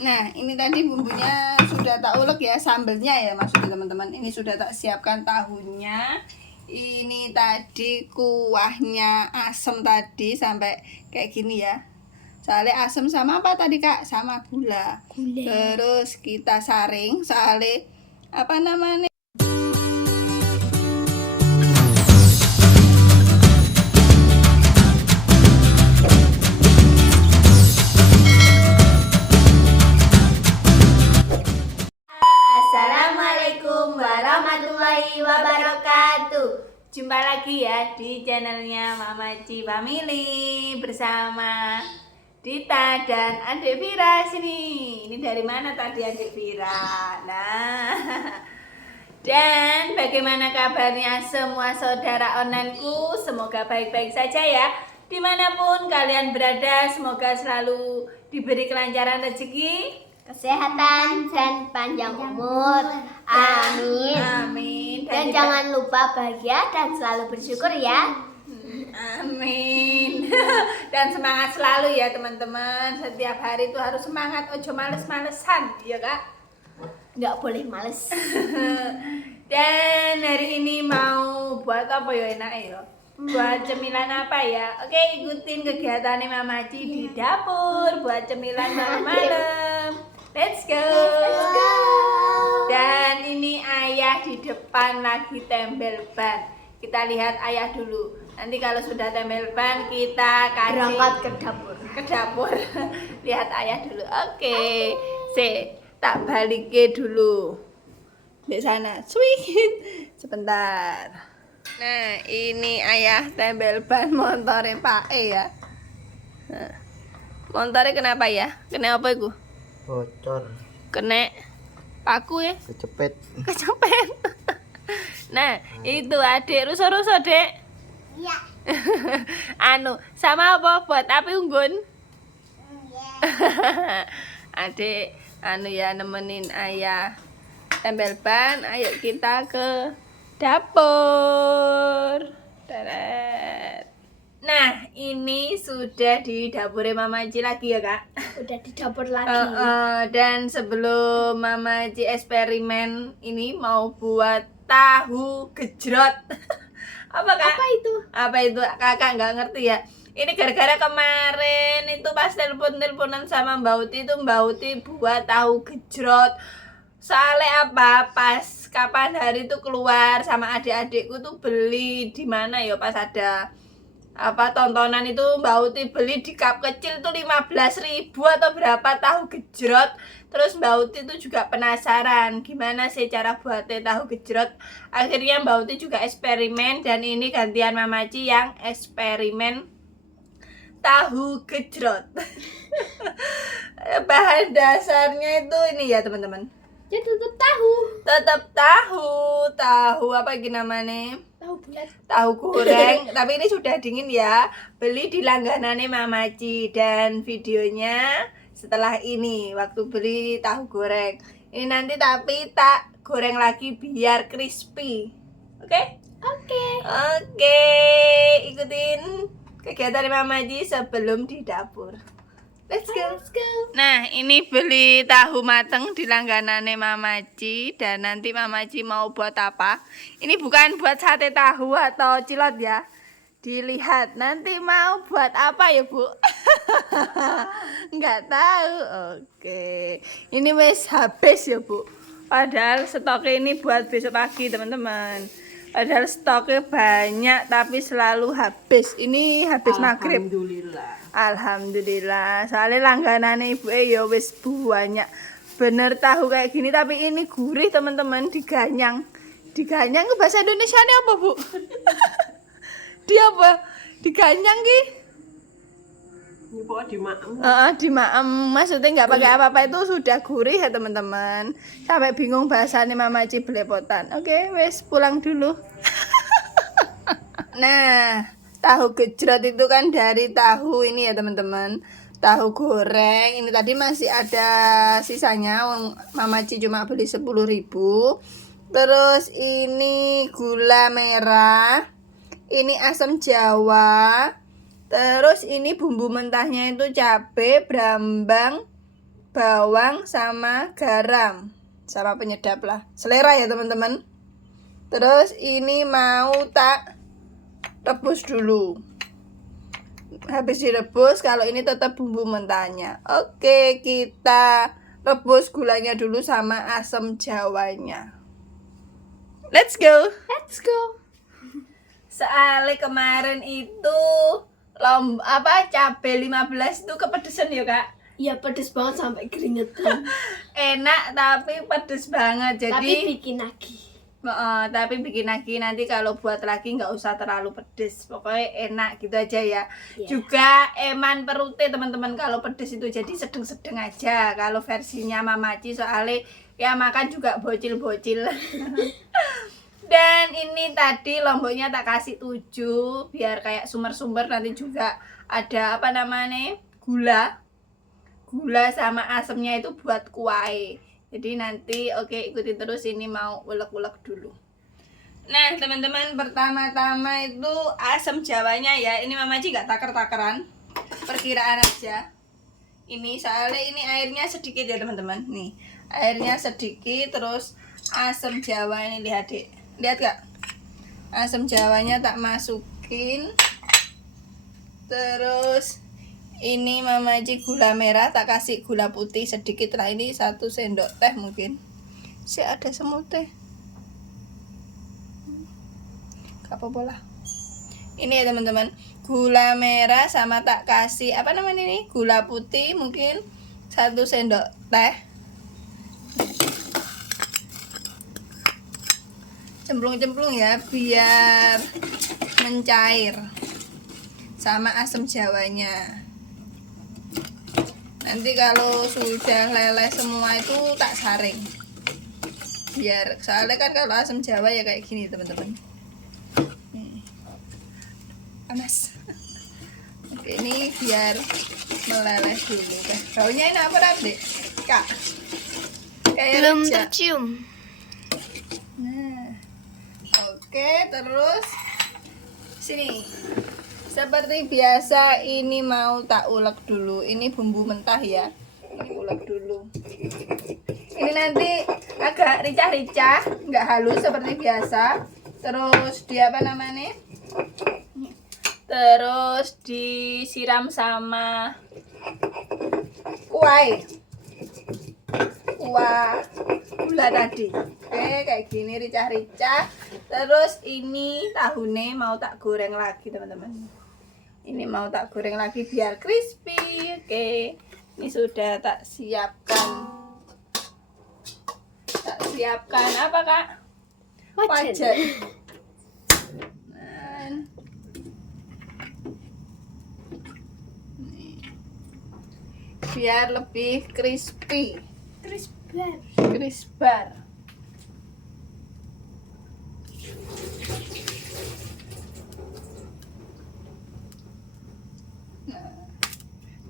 Nah, ini tadi bumbunya sudah tak ulek ya, sambelnya ya maksudnya teman-teman. Ini sudah tak siapkan tahunya. Ini tadi kuahnya asem tadi sampai kayak gini ya. Soalnya asem sama apa tadi Kak? Sama gula. Terus kita saring, soalnya apa namanya? Assalamualaikum warahmatullahi wabarakatuh. Jumpa lagi ya di channelnya Mama Ci Family bersama Dita dan Adik Vira sini. Ini dari mana tadi Adik Vira? Nah, dan bagaimana kabarnya semua saudara onlineku? Semoga baik-baik saja ya. Dimanapun kalian berada, semoga selalu diberi kelancaran rezeki, kesehatan dan panjang umur. Amin. amin. Dan jangan lupa bahagia dan selalu bersyukur ya. Amin. Dan semangat selalu ya teman-teman. Setiap hari itu harus semangat, ojo males-malesan, ya Kak? Nggak boleh males. Dan hari ini mau buat apa ya enak ya? Buat cemilan apa ya? Oke, ikutin kegiatannya Mama Ci di dapur buat cemilan malam-malam. Let's go. Dan ini ayah di depan lagi tempel ban. Kita lihat ayah dulu. Nanti kalau sudah tempel ban kita Berangkat ke dapur. ke dapur. Lihat ayah dulu. Oke. Tak balikin dulu. Di sana. Sweet. Sebentar. Nah, ini ayah tempel ban motornya Pak E ya. Nah, motornya kenapa ya? Kena apa itu? Bocor, Kena paku ya? kecepet. Kecepet. Nah, itu adik rusuh-rusuh dek. Iya. Sama apa buat api unggun? Adik ya nemenin ayah tempel ban. Ayo kita ke dapur. Teret. Nah, ini sudah di dapurnya Mama Ci lagi ya Kak. Udah di dapur lagi. Dan sebelum Mama Ci eksperimen ini mau buat tahu gejrot. Apa Kak? Apa itu? Kakak nggak ngerti ya. Ini gara-gara kemarin itu pas telepon-teleponan sama Mbak Uti itu Mbak Uti buat tahu gejrot. Soalnya apa? Pas kapan hari itu keluar sama adik-adikku tuh beli di mana ya pas ada apa tontonan itu Mbak Uti beli di cup kecil tuh 15.000 atau berapa tahu gejrot. Terus Mbak Uti tuh juga penasaran gimana sih cara buatnya tahu gejrot. Akhirnya Mbak Uti juga eksperimen dan ini gantian Mama Ci yang eksperimen tahu gejrot. Bahan dasarnya itu ini ya teman-teman. Ya tetap tahu. Tetap tahu apa gini namanya? Tahu bulat. Tahu goreng. Tapi ini sudah dingin ya. Beli di langganannya Mama Ci dan videonya setelah ini waktu beli tahu goreng. Ini nanti tapi tak goreng lagi biar crispy. Oke? Oke, ikutin kegiatan Mama Ci sebelum di dapur. Let's go. Nah, ini beli tahu mateng di langganannya Mama Ci dan nanti Mama Ci mau buat apa? Ini bukan buat sate tahu atau cilok ya. Dilihat nanti mau buat apa ya, Bu? Nggak tahu. Oke. Ini wes habis ya, Bu. Padahal stoknya ini buat besok pagi, teman-teman. Padahal stoknya banyak tapi selalu habis. Ini habis maghrib. Alhamdulillah. Soalnya langganannya ibu ya wis banyak. Bener tahu kayak gini tapi ini gurih teman-teman diganyang. Diganyang ke bahasa Indonesia ini apa, Bu? Dia apa? Diganyang ki? Ini pokoknya dimaem. Dimaem. Maksudnya nggak pakai apa-apa itu sudah gurih ya teman-teman. Sampai bingung bahasanya Mama Ci belepotan. Oke, wes pulang dulu. Nah, tahu gejrot itu kan dari tahu ini ya teman-teman. Tahu goreng. Ini tadi masih ada sisanya. Mama Ci cuma beli 10.000. Terus ini gula merah. Ini asam jawa. Terus ini bumbu mentahnya itu cabai, brambang, bawang sama garam sama penyedap lah, selera ya teman-teman. Terus ini mau tak rebus dulu. Habis direbus, kalau ini tetap bumbu mentahnya. Oke, kita rebus gulanya dulu sama asam jawanya. Let's go. Let's go. Soalnya kemarin itu cabai 15 itu kepedesan ya kak. Ya pedes banget sampai keringetan. Enak tapi pedes banget, jadi Tapi bikin lagi. tapi bikin lagi, nanti kalau buat lagi nggak usah terlalu pedes, pokoknya enak gitu aja ya. Juga eman perutnya teman-teman kalau pedes itu, jadi sedang-sedang aja kalau versinya Mamaci, soalnya ya makan juga bocil-bocil. Dan ini tadi lomboknya tak kasih 7 biar kayak sumber-sumber, nanti juga ada apa namanya gula sama asamnya itu buat kuah. Jadi nanti ikutin terus, ini mau ulek-ulek dulu. Nah teman-teman, pertama-tama itu asam jawanya ya, ini Mamaci nggak taker-takeran, perkiraan aja. Ini soalnya ini airnya sedikit ya teman-teman, nih airnya sedikit. Terus asam jawa ini lihat gak, asam jawanya tak masukin. Terus ini Mamaci gula merah tak kasih gula putih sedikit lah, ini 1 sendok teh mungkin. Ada semut teh, gak apa-apa lah. Ini ya teman-teman, gula merah sama tak kasih apa namanya ini, gula putih mungkin 1 sendok teh. Cemplung-cemplung ya biar mencair sama asam jawanya. Nanti kalau sudah leleh semua itu tak saring, biar soalnya kan kalau asam jawa ya kayak gini teman-teman. Panas. Oke, ini biar meleleh dulu. Baunya ini apa Dek? Kak, kayak Belum rujak. tercium. Nah, oke, terus sini. Seperti biasa ini mau tak ulek dulu. Ini bumbu mentah ya. Ini ulek dulu. Ini nanti agak ricah-ricah, nggak halus seperti biasa. Terus apa namanya? Terus disiram sama kuah gula tadi. Oke, kayak gini ricah-ricah. Terus ini tahune mau tak goreng lagi teman-teman. Ini mau tak goreng lagi biar crispy. Oke, ini sudah tak siapkan. Tak siapkan apa kak? Wajan. Biar lebih crispy. Crisper.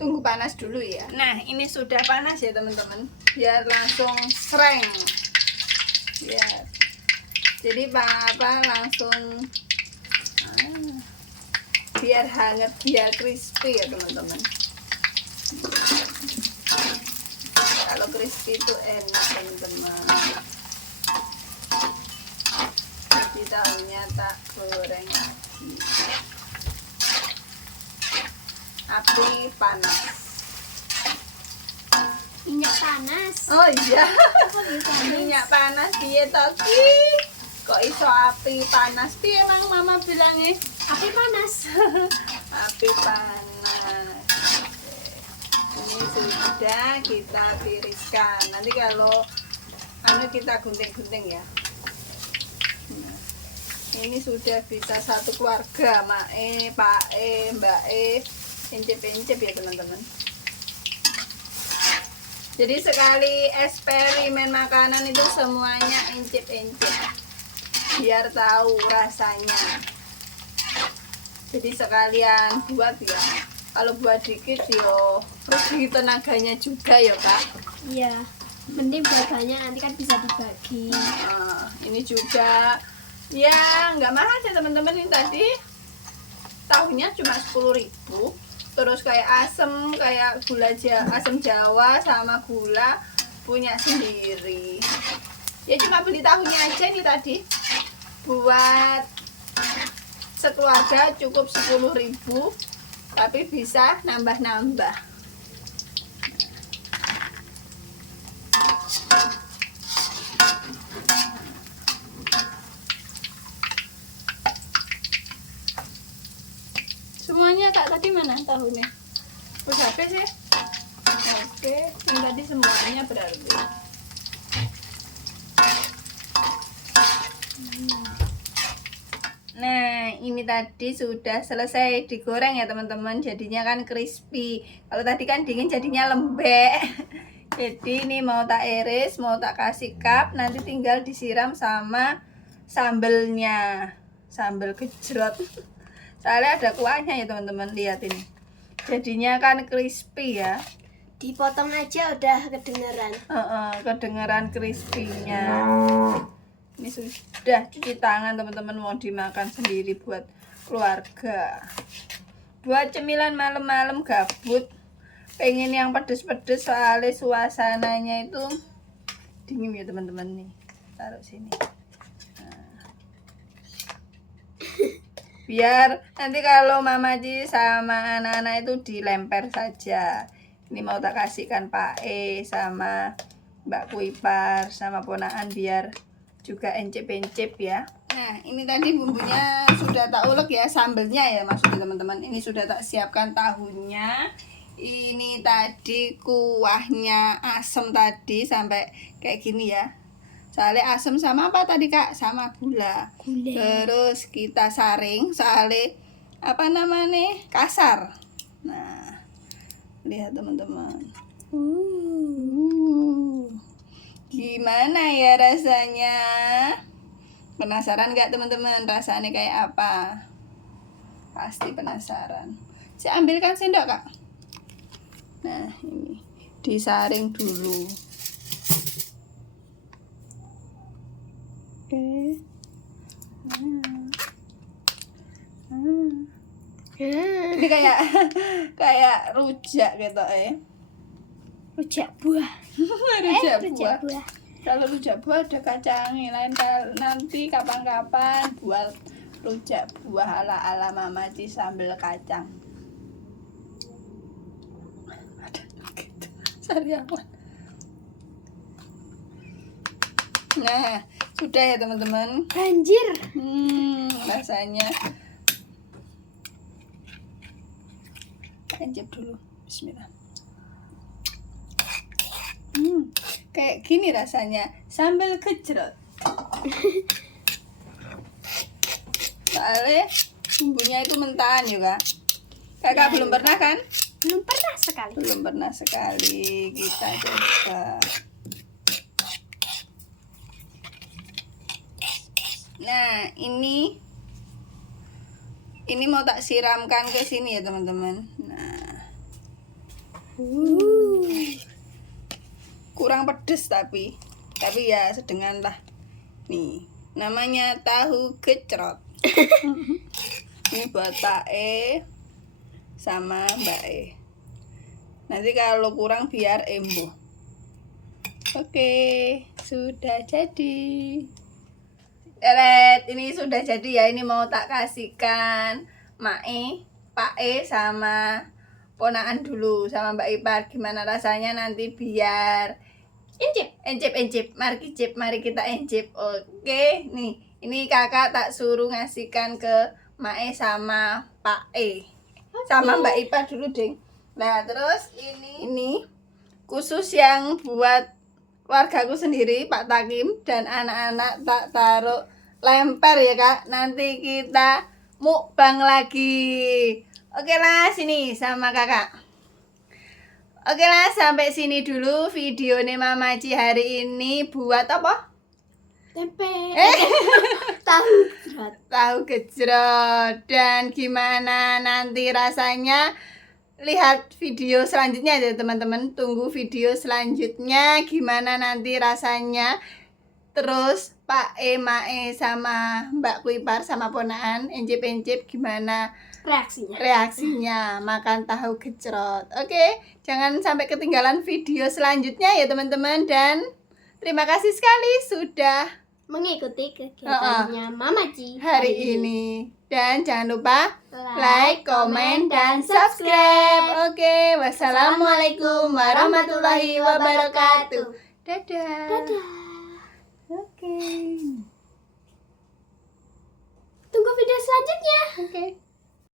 Tunggu panas dulu ya. Nah, ini sudah panas ya teman-teman. Biar langsung sereng. Ya. Jadi langsung biar hangat, biar crispy ya teman-teman. Kalau crispy itu enak teman-teman. Jadi tahunya tak goreng lagi. Api panas. Minyak panas. Oh iya. Minyak panas piye to ki? Kok iso api panas? Piye emang mama bilangnya? Api panas. Api panas. Ini sudah kita tiriskan. Nanti kalau kita gunting-gunting ya. Nah, ini sudah bisa satu keluarga, Mak Pak Mbak incip-incip ya teman-teman. Jadi sekali eksperimen makanan itu semuanya incip-incip biar tahu rasanya. Jadi sekalian buat ya. Kalau buat dikit yo rugi tenaganya juga ya kak. Iya. Mending buat banyak, nanti kan bisa dibagi. Nah, ini juga ya nggak mahal ya teman-teman. Ini tadi tahunya cuma 10.000. terus kayak asem, kayak asem Jawa sama gula punya sendiri. Ya cuma beli tahunya aja nih tadi. Buat sekeluarga cukup 10.000, tapi bisa nambah-nambah. Semuanya Kak tadi mana tahunya? Udah habis ya? Oke, ini tadi semuanya berarti. Nah, ini tadi sudah selesai digoreng ya teman-teman. Jadinya kan crispy. Kalau tadi kan dingin jadinya lembek. Jadi ini mau tak iris, mau tak kasih cup, nanti tinggal disiram sama sambelnya. Sambel gejrot. Soalnya ada kuahnya ya teman-teman, lihat ini. Jadinya kan crispy ya. Dipotong aja udah kedengeran. Kedengeran crispy-nya. Ini sudah cuci tangan teman-teman, mau dimakan sendiri buat keluarga. Buat cemilan malam-malam gabut, pengen yang pedes-pedes soalnya suasananya itu dingin ya teman-teman nih. Taruh sini. Biar nanti kalau Mama Ci sama anak-anak itu dilempar saja. Ini mau tak kasihkan Pak E sama Mbak Kuipar sama ponaan biar juga encep-encep ya. Nah, ini tadi bumbunya sudah tak ulek ya, sambelnya ya maksudnya teman-teman. Ini sudah tak siapkan tahunya. Ini tadi kuahnya asem tadi sampai kayak gini ya. Soalnya asem sama apa tadi Kak? Sama gula. Terus kita saring soalnya apa namanya? Kasar. Nah, lihat teman-teman. Gimana ya rasanya? Penasaran gak teman-teman rasanya kayak apa? Pasti penasaran. Saya ambilkan sendok Kak. Nah ini disaring dulu. Oke. Ini kayak rujak gitu Rujak buah. rujak buah. Kalau rujak buah ada kacangnya, lain nanti kapan-kapan buat rujak buah ala-ala Mama Ci sambal kacang. Ada gitu. Sariawan. Nah, sudah ya teman-teman. Banjir. Rasanya. Encep dulu. Bismillah. Kayak gini rasanya, sambal gejrot. Soalnya bumbunya itu mentahan ya Kak. Kakak belum pernah kan? Belum pernah sekali. Belum pernah sekali, kita coba. Nah, ini mau tak siramkan ke sini ya teman-teman. Nah, kurang pedes tapi ya sedengan lah. Nih, namanya tahu gejrot. Ini buat Pak E sama Mbak E. Nanti kalau kurang biar embo. Oke, sudah jadi. Ini sudah jadi ya. Ini mau tak kasihkan Mae, Pak E sama ponaan dulu sama Mbak Ipar. Gimana rasanya nanti biar encep. Mari kita encep. Oke, nih. Ini kakak tak suruh ngasihkan ke Mae sama Pak E. Sama Mbak Ipar dulu, Ding. Nah, terus ini khusus yang buat keluargaku sendiri, Pak Takim dan anak-anak tak taruh lempar ya Kak. Nanti kita mukbang lagi. Oke lah, sini sama kakak. Oke lah, sampai sini dulu videonya Mama Ci hari ini. Buat apa? Tempe. Tahu gejrot. Dan gimana nanti rasanya, lihat video selanjutnya ya teman-teman. Tunggu video selanjutnya gimana nanti rasanya. Terus Pak E, Mae sama Mbak Kuipar sama ponaan encep-encep gimana reaksinya makan tahu gejrot. Oke, jangan sampai ketinggalan video selanjutnya ya teman-teman, dan terima kasih sekali sudah Mengikuti kegiatannya Mama Ci hari ini. Dan jangan lupa like, komen, dan subscribe. Oke, wassalamualaikum warahmatullahi wabarakatuh. Dadah. Dadah.